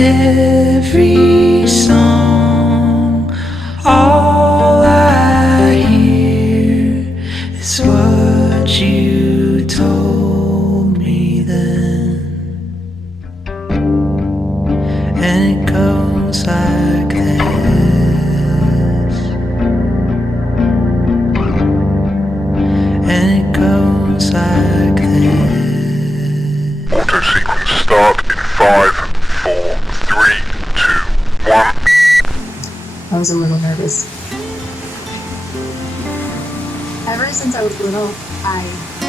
every song. All I hear is what you told me then, and it goes like this. And it goes like this. Auto sequence start in 5, 4, 3, 2, 1. I was a little nervous. Ever since I was little, I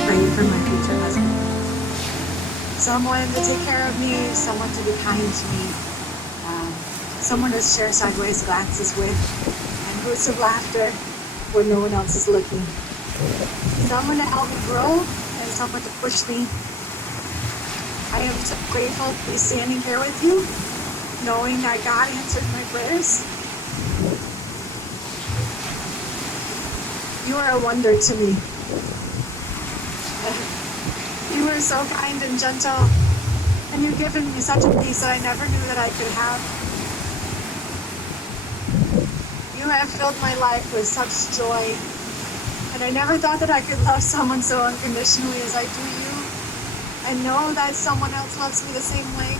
prayed for my future husband. Someone to take care of me, someone to be kind to me, someone to share sideways glances with, and bursts of laughter when no one else is looking. Someone to help me grow, and someone to push me. I am so grateful to be standing here with you, knowing that God answered my prayers. You are a wonder to me. You are so kind and gentle, and you've given me such a peace that I never knew that I could have. You have filled my life with such joy, and I never thought that I could love someone so unconditionally as I do you, and know that someone else loves me the same way.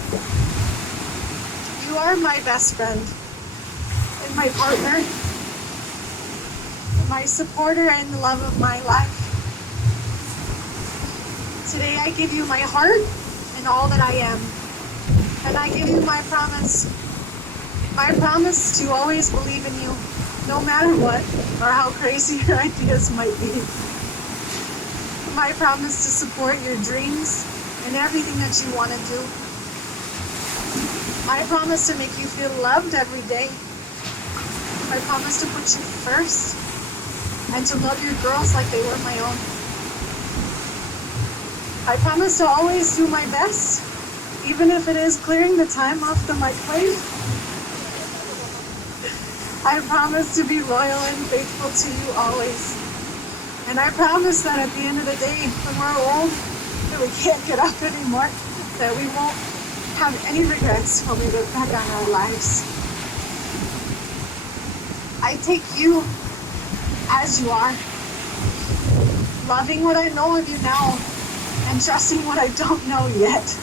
You are my best friend, and my partner, my supporter, and the love of my life. Today I give you my heart and all that I am. And I give you my promise to always believe in you, no matter what or how crazy your ideas might be. My promise to support your dreams and everything that you want to do. My promise to make you feel loved every day. My promise to put you first and to love your girls like they were my own. I promise to always do my best, even if it is clearing the time off the microwave. I promise to be loyal and faithful to you always. And I promise that at the end of the day, when we're old, that we can't get up anymore, that we won't have any regrets when we look back on our lives. I take you as you are, loving what I know of you now, and trusting what I don't know yet.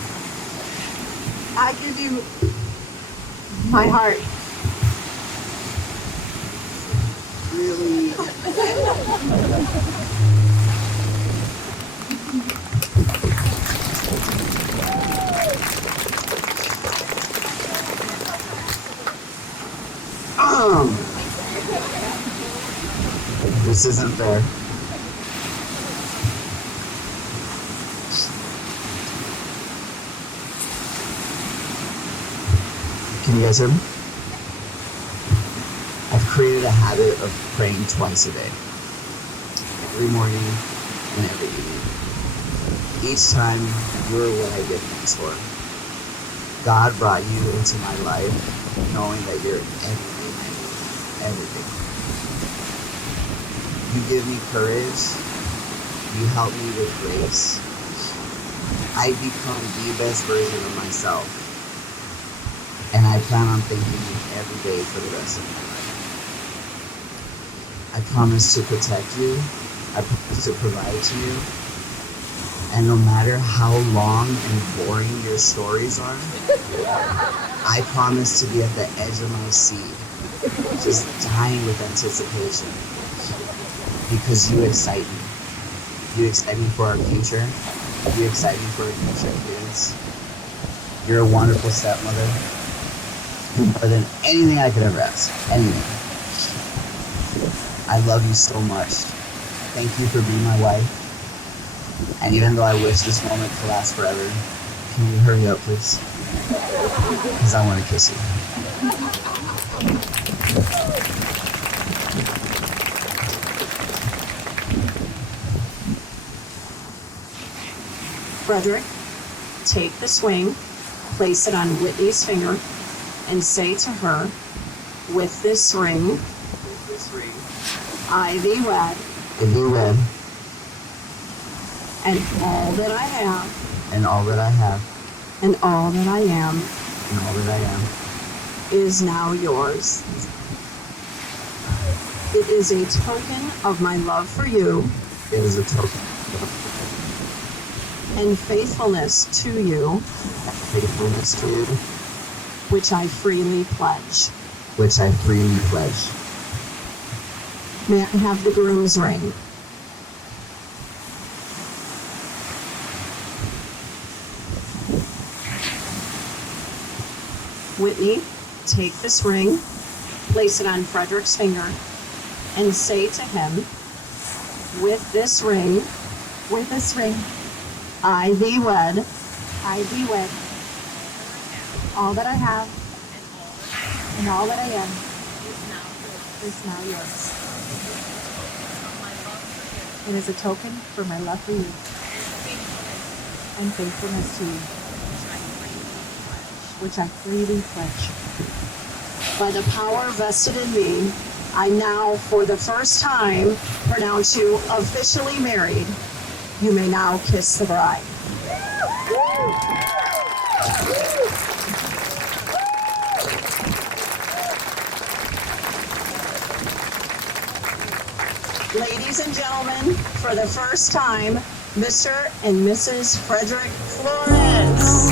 I give you my heart. Really? This isn't fair. Can you guys hear me? I've created a habit of praying twice a day. Every morning and every evening. Each time, you're what I give thanks for. God brought you into my life knowing that you're everything I need. Everything. You give me courage. You help me with grace. I become the best version of myself. And I plan on thanking you every day for the rest of my life. I promise to protect you. I promise to provide to you. And no matter how long and boring your stories are, I promise to be at the edge of my seat, just dying with anticipation. Because you excite me. You excite me for our future. You excite me for our future kids. You're a wonderful stepmother. More than anything I could ever ask. Anything. I love you so much. Thank you for being my wife. And even though I wish this moment could last forever, can you hurry up, please? Because I want to kiss you. Frederick, take the swing, place it on Whitney's finger, and say to her, with this ring, I thee wed, And all that I have, and all that I have, and all that I am, and all that I am is now yours. It is a token of my love for you it is a token and faithfulness to you, of faithfulness to you, which I freely pledge. which I freely pledge. May I have the groom's ring? Whitney, take this ring, place it on Frederick's finger, and say to him, with this ring, I thee wed, all that I have, and all that I am, is now yours. It is a token for my love for you and faithfulness to you, which I freely pledge. By the power vested in me, I now, for the first time, pronounce you officially married. You may now kiss the bride. Ladies and gentlemen, for the first time, Mr. and Mrs. Frederick Flores.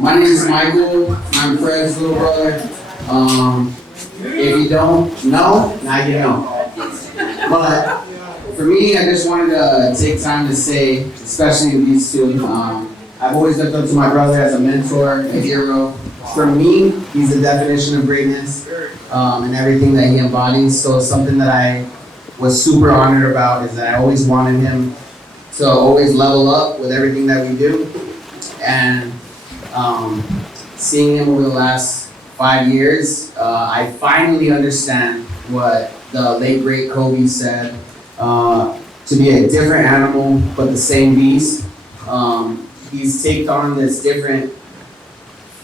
My name is Michael. I'm Fred's little brother. If you don't know, now you know. But for me, I just wanted to take time to say, especially these two, I've always looked up to my brother as a mentor, a hero. For me, he's the definition of greatness and everything that he embodies. So something that I was super honored about is that I always wanted him to always level up with everything that we do. And seeing him over the last 5 years, I finally understand what the late great Kobe said, to be a different animal, but the same beast. He's taken on this different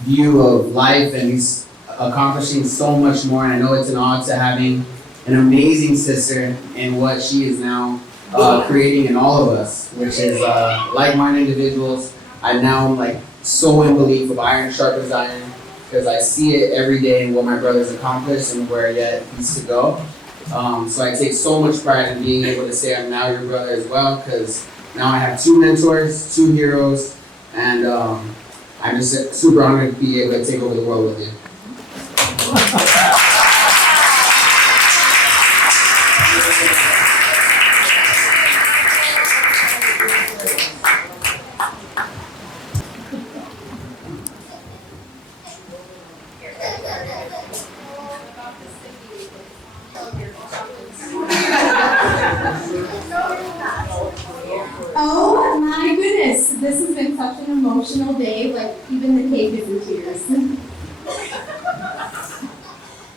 view of life and he's accomplishing so much more. And I know it's an odd to having an amazing sister in what she is now creating in all of us, which is like-minded individuals. I now am like so in belief of iron sharpens iron because I see it every day in what my brother's accomplished and where yet he's to go. So I take so much pride in being able to say I'm now your brother as well, because now I have two mentors, two heroes, and I'm just super honored to be able to take over the world with you. Oh my goodness, this has been such an emotional day, like even the cake is in tears.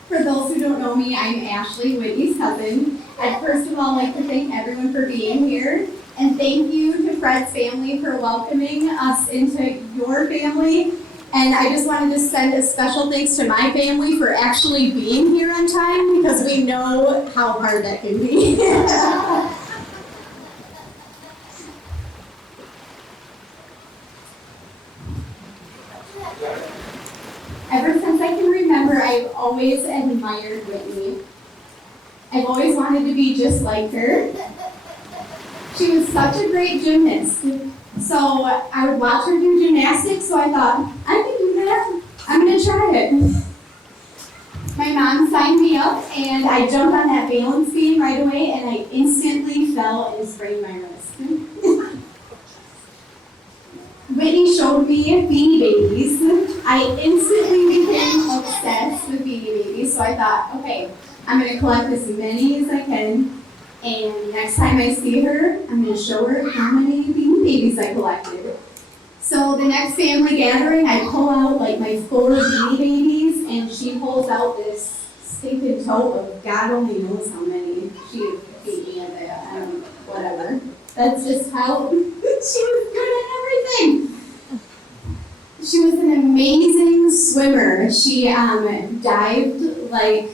For those who don't know me, I'm Ashley, Whitney's cousin. I'd first of all like to thank everyone for being here, and thank you to Fred's family for welcoming us into your family. And I just wanted to send a special thanks to my family for actually being here on time, because we know how hard that can be. Ever since I can remember, I've always admired Whitney. I've always wanted to be just like her. She was such a great gymnast. So I would watch her do gymnastics, so I thought, I can do that. I'm gonna try it. My mom signed me up, and I jumped on that balance beam right away, and I instantly fell and sprained my wrist. Whitney showed me Beanie Babies. I instantly became obsessed with Beanie Babies, so I thought, okay, I'm gonna collect as many as I can, and next time I see her, I'm gonna show her how many Beanie Babies I collected. So the next family gathering, I pull out like my 4 Beanie Babies, and she pulls out this stinking tote of God only knows how many. She beat me at that, whatever. That's just how she was good at everything. She was an amazing swimmer. She dived like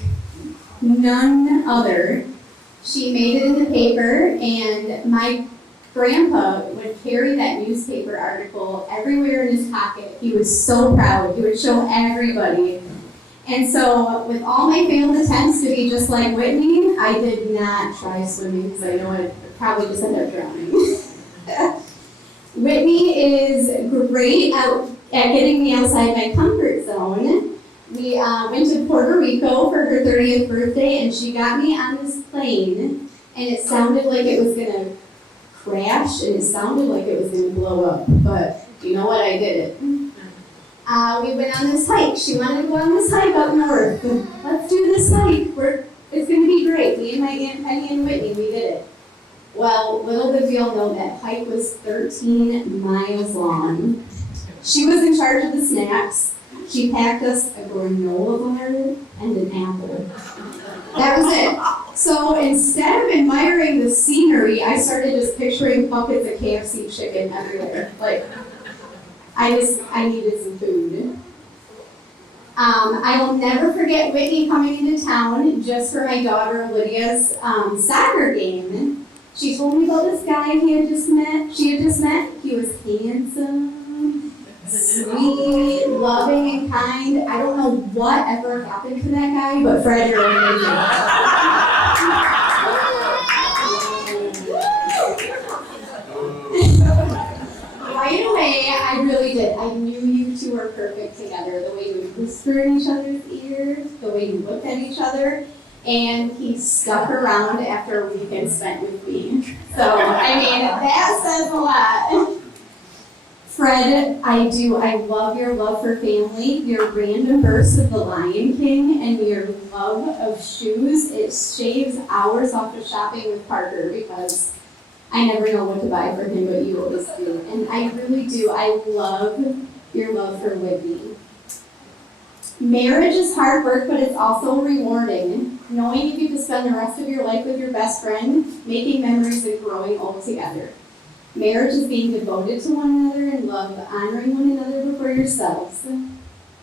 none other. She made it in the paper, and my grandpa would carry that newspaper article everywhere in his pocket. He was so proud. He would show everybody. And so with all my failed attempts to be just like Whitney, I did not try swimming because I know I'd probably just end up drowning. Whitney is great at getting me outside my comfort zone. We went to Puerto Rico for her 30th birthday, and she got me on this plane, and it sounded like it was gonna crash, and it sounded like it was gonna blow up, but you know what, I did it. We went on this hike. She wanted to go on this hike up north. Let's do this hike. It's gonna be great. Me and my Aunt Penny and Whitney, we did it. Well, little did we all know that hike was 13 miles long. She was in charge of the snacks. She packed us a granola bar and an apple. That was it. So instead of admiring the scenery, I started just picturing buckets of KFC chicken everywhere. Like, I needed some food. I will never forget Whitney coming into town just for my daughter Lydia's soccer game. She told me about this guy she had just met. He was handsome, sweet, loving, and kind. I don't know what ever happened to that guy, but Fred really Right away, I really did. I knew you two were perfect together. The way you would whisper in each other's ears, the way you looked at each other, and he stuck around after a weekend spent with me. So, I mean, that says a lot. Fred, I love your love for family, your random verse of The Lion King, and your love of shoes. It shaves hours off of shopping with Parker because I never know what to buy for him, but you always do. And I really do. I love your love for Whitney. Marriage is hard work, but it's also rewarding. Knowing you get to spend the rest of your life with your best friend, making memories and growing old together. Marriage is being devoted to one another in love, honoring one another before yourselves.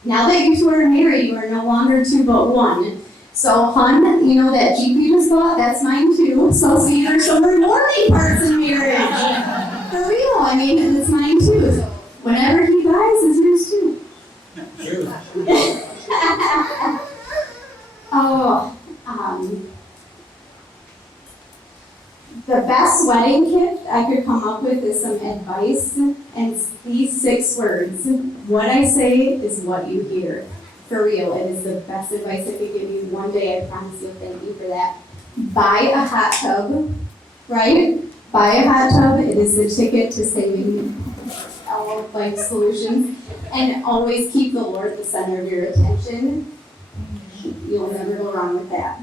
Now that you two are married, you are no longer two but one. So, hon, you know that Jeep you just bought? That's mine too. So see, there's some rewarding parts in marriage. For real, I mean, and it's mine too. So whatever he buys is yours too. True. The best wedding gift I could come up with is some advice, and these 6 words. What I say is what you hear. For real, it is the best advice I could give you. One day, I promise you'll thank you for that. Buy a hot tub, right? Buy a hot tub. It is the ticket to saving all of life's solutions. And always keep the Lord at the center of your attention. You'll never go wrong with that.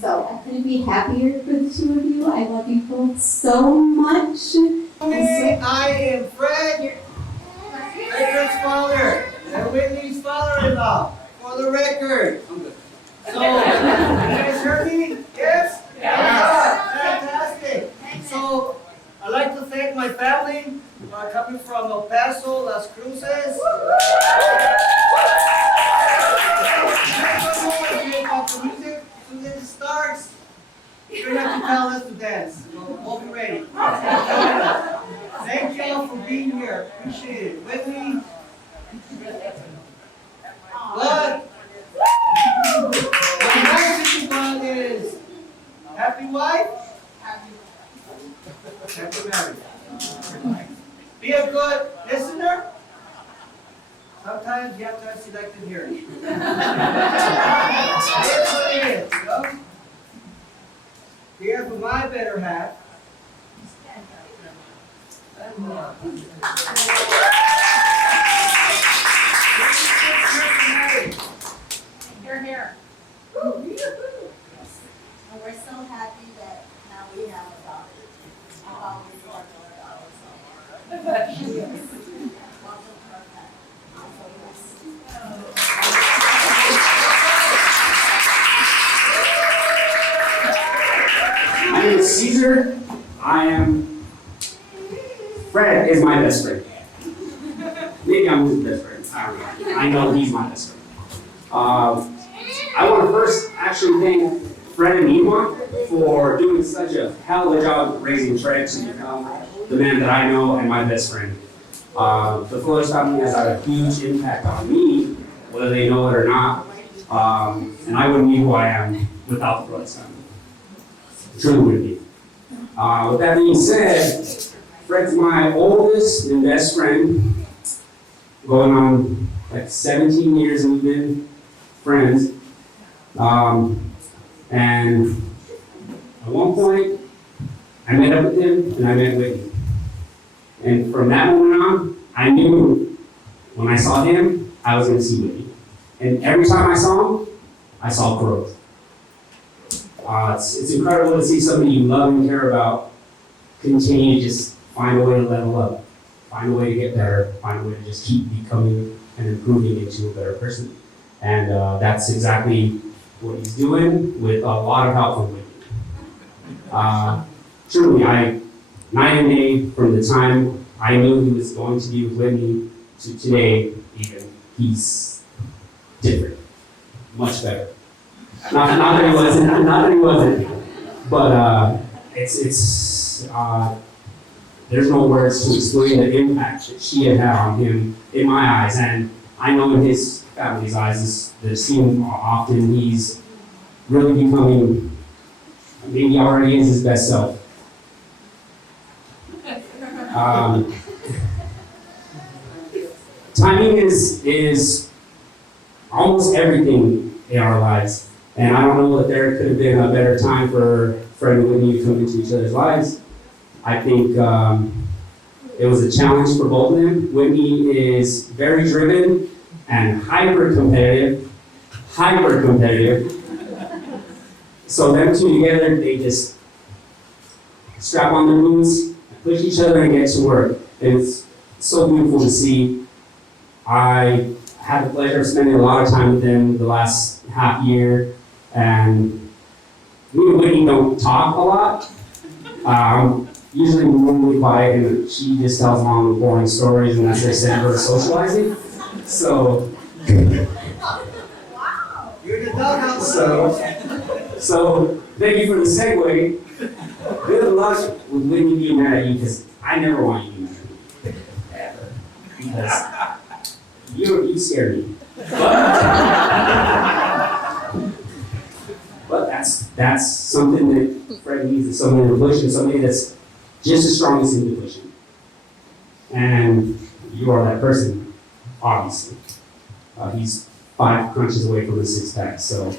So I couldn't be happier for the two of you. I love you both so much. I am Fred, Frederick's father, and Whitney's father-in-law, for the record. So, you guys heard me? Yes? Fantastic. So, I'd like to thank my family, coming from El Paso, Las Cruces. About the music, as soon as it starts, you're gonna have to tell us to dance. So, we'll be ready. Thank y'all for being here. Appreciate it. Whitney. But my message one is happy wife, happy marriage. Be a good listener. Sometimes you have to have selective hearing. That's what it is, you know? Here for my better half. You're here. And we're so happy that now we have a daughter. I've always wanted a daughter, so. Welcome to our family. My name is Caesar. Fred is my best friend. Maybe I'm his best friend. I don't know. I know he's my best friend. I want to first actually thank Fred and Nima for doing such a hell of a job raising Fred to become the man that I know and my best friend. The Flores family has had a huge impact on me, whether they know it or not. And I wouldn't be who I am without the Flores family. Truly wouldn't be. With that being said, Fred's my oldest and best friend, going on like 17 years and we've been friends. And at one point, I met up with him and I met Whitney. And from that moment on, I knew when I saw him, I was going to see Whitney. And every time I saw him, I saw growth. It's incredible to see somebody you love and care about continue to just find a way to level up, find a way to get better, find a way to just keep becoming and improving into a better person. And that's exactly what he's doing with a lot of help from Whitney. Truly, night and day from the time I knew he was going to be with Whitney to today, even, he's different, much better. Not that he wasn't, but there's no words to explain the impact that she had on him in my eyes, and I know in his family's eyes, the scene often he's really becoming, maybe he already is his best self. Timing is almost everything in our lives. And I don't know that there could have been a better time for Fred and Whitney to come into each other's lives. I think it was a challenge for both of them. Whitney is very driven and hyper competitive. So them two together, they just strap on their boots, push each other and get to work. And it's so beautiful to see. I had the pleasure of spending a lot of time with them the last half year. And me and Whitney don't talk a lot. Usually we're really quiet and she just tells long boring stories and that's her set for socializing. So, You're the doghouse. So thank you for the segue. Good luck with Whitney being mad at you because I never want you to be mad at me. Ever. Because you scare me. But that's something that Fred needs, is somebody to push and somebody that's just as strong as him to push him. And you are that person, obviously. He's 5 crunches away from the 6-pack, so.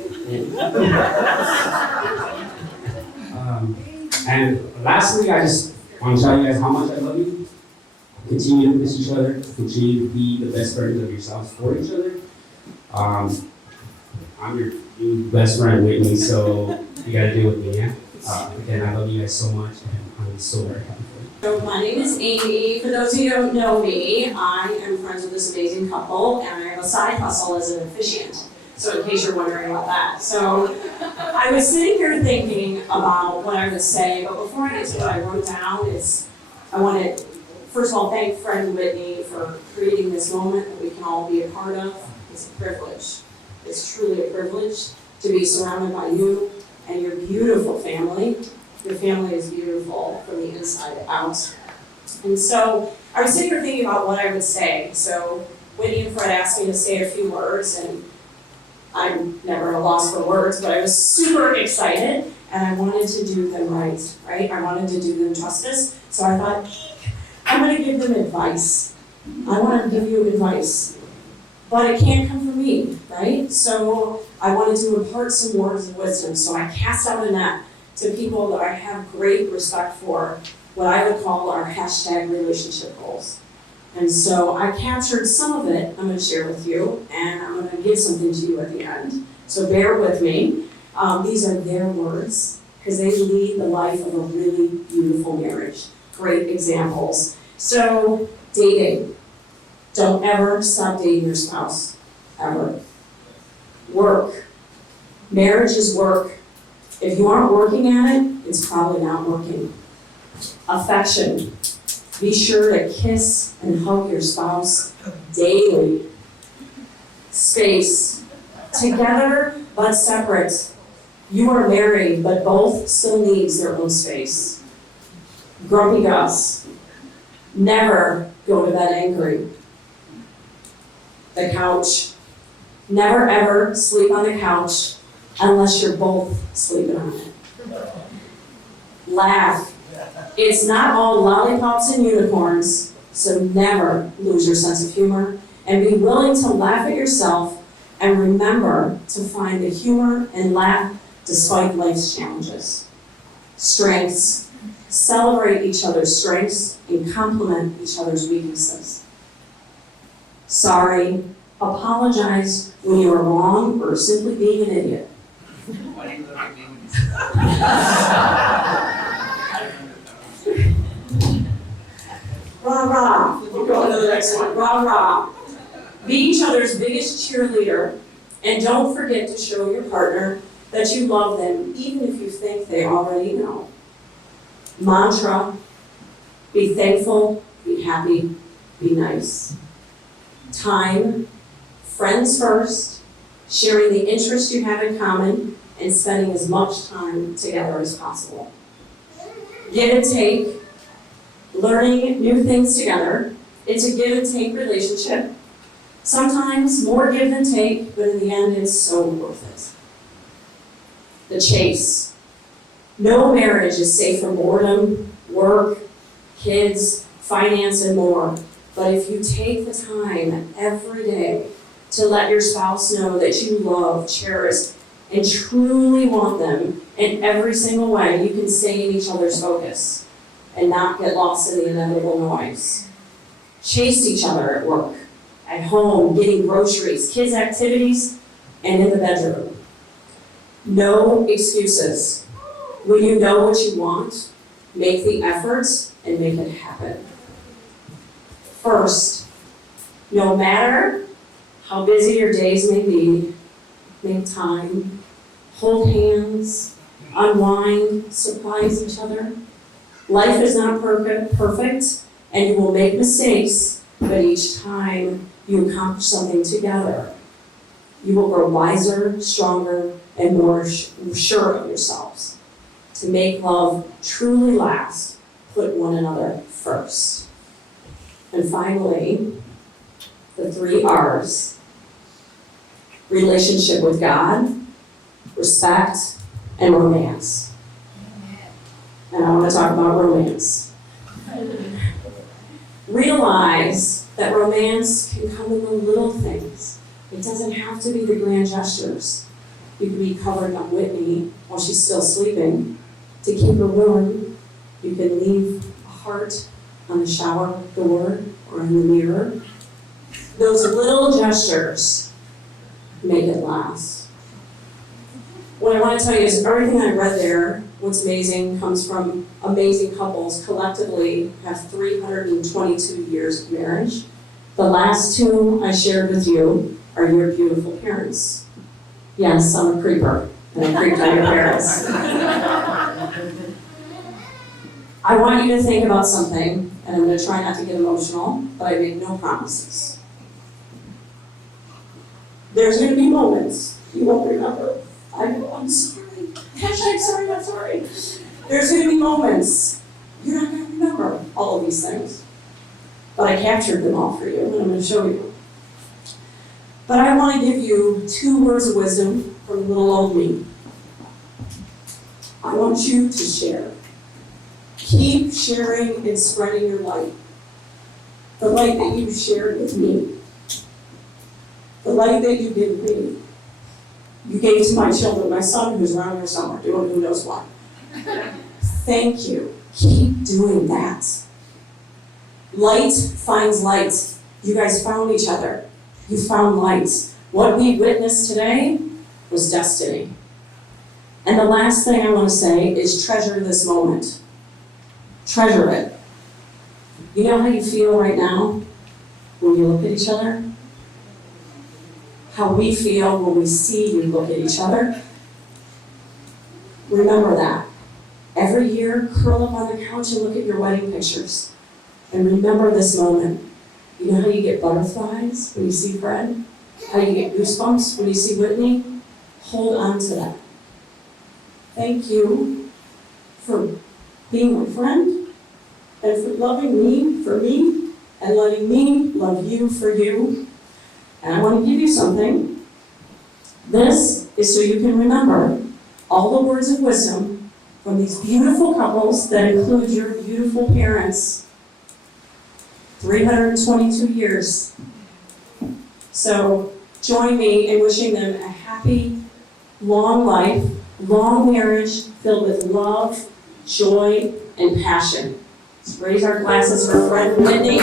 And lastly, I just want to tell you guys how much I love you. Continue to miss each other. Continue to be the best versions of yourselves for each other. I'm your new best friend Whitney, so you gotta deal with me, yeah? Again, I love you guys so much, and I'm so very happy for you. So my name is Amy. For those of you who don't know me, I am friends with this amazing couple, and I have a side hustle as an officiant. So in case you're wondering about that. So I was sitting here thinking about what I would say, but before I get to what I wrote down, I want to, first of all, thank Fred and Whitney for creating this moment that we can all be a part of. It's a privilege. It's truly a privilege to be surrounded by you and your beautiful family. Your family is beautiful from the inside out. And so I was sitting here thinking about what I would say. So Whitney and Fred asked me to say a few words, and I'm never at a loss for words, but I was super excited, and I wanted to do them right? I wanted to do them justice. So I thought, I'm gonna give them advice. I wanna give you advice, but it can't come from me, right? So I wanted to impart some words of wisdom. So I cast out a net to people that I have great respect for, what I would call our hashtag relationship goals. And so I captured some of it I'm gonna share with you, and I'm gonna give something to you at the end. So bear with me. These are their words, because they lead the life of a really beautiful marriage. Great examples. So dating. Don't ever stop dating your spouse, ever. Work. Marriage is work. If you aren't working at it, it's probably not working. Affection. Be sure to kiss and hug your spouse daily. Space. Together but separate. You are married, but both still needs their own space. Grumpy Gus. Never go to bed angry. The couch. Never ever sleep on the couch unless you're both sleeping on it. Laugh. It's not all lollipops and unicorns, so never lose your sense of humor, and be willing to laugh at yourself, and remember to find the humor and laugh despite life's challenges. Strengths. Celebrate each other's strengths and compliment each other's weaknesses. Sorry. Apologize when you are wrong or simply being an idiot. Why do you look at me when you say that? Rah rah. We'll go on to the next one. Rah rah. Be each other's biggest cheerleader, and don't forget to show your partner that you love them, even if you think they already know. Mantra. Be thankful, be happy, be nice. Time. Friends first, sharing the interests you have in common, and spending as much time together as possible. Give and take, learning new things together. It's a give and take relationship. Sometimes more give than take, but in the end, it's so worth it. The chase. No marriage is safe from boredom, work, kids, finance, and more. But if you take the time every day to let your spouse know that you love, cherish, and truly want them in every single way, you can stay in each other's focus and not get lost in the inevitable noise. Chase each other at work, at home, getting groceries, kids' activities, and in the bedroom. No excuses. When you know what you want, make the effort and make it happen. First, no matter how busy your days may be, make time, hold hands, unwind, surprise each other. Life is not perfect, and you will make mistakes, but each time you accomplish something together, you will grow wiser, stronger, and more sure of yourselves. To make love truly last, put one another first. And finally, the 3 R's. Relationship with God, respect, and romance. And I want to talk about romance. Realize that romance can come in the little things. It doesn't have to be the grand gestures. You can be covering up Whitney while she's still sleeping to keep her warm. You can leave a heart on the shower door or in the mirror. Those little gestures make it last. What I want to tell you is everything I read there, what's amazing, comes from amazing couples collectively have 322 years of marriage. The last two I shared with you are your beautiful parents. Yes, I'm a creeper, and I creeped on your parents. I want you to think about something, and I'm going to try not to get emotional, but I make no promises. There's going to be moments you won't remember. I'm sorry. Hashtag sorry, not sorry. There's going to be moments you're not going to remember all of these things. But I captured them all for you, and I'm going to show you. But I want to give you 2 words of wisdom from little old me. I want you to share. Keep sharing and spreading your light. The light that you shared with me. The light that you gave me. You gave to my children, my son who's around here somewhere, doing who knows what. Thank you. Keep doing that. Light finds light. You guys found each other. You found light. What we witnessed today was destiny. And the last thing I want to say is treasure this moment. Treasure it. You know how you feel right now when you look at each other? How we feel when we see you look at each other? Remember that. Every year, curl up on the couch and look at your wedding pictures. And remember this moment. You know how you get butterflies when you see Fred? How you get goosebumps when you see Whitney? Hold on to that. Thank you for being my friend and for loving me for me and letting me love you for you. And I want to give you something. This is so you can remember all the words of wisdom from these beautiful couples that include your beautiful parents. 322 years. So join me in wishing them a happy, long life, long marriage filled with love, joy, and passion. Let's raise our glasses for Fred and Whitney.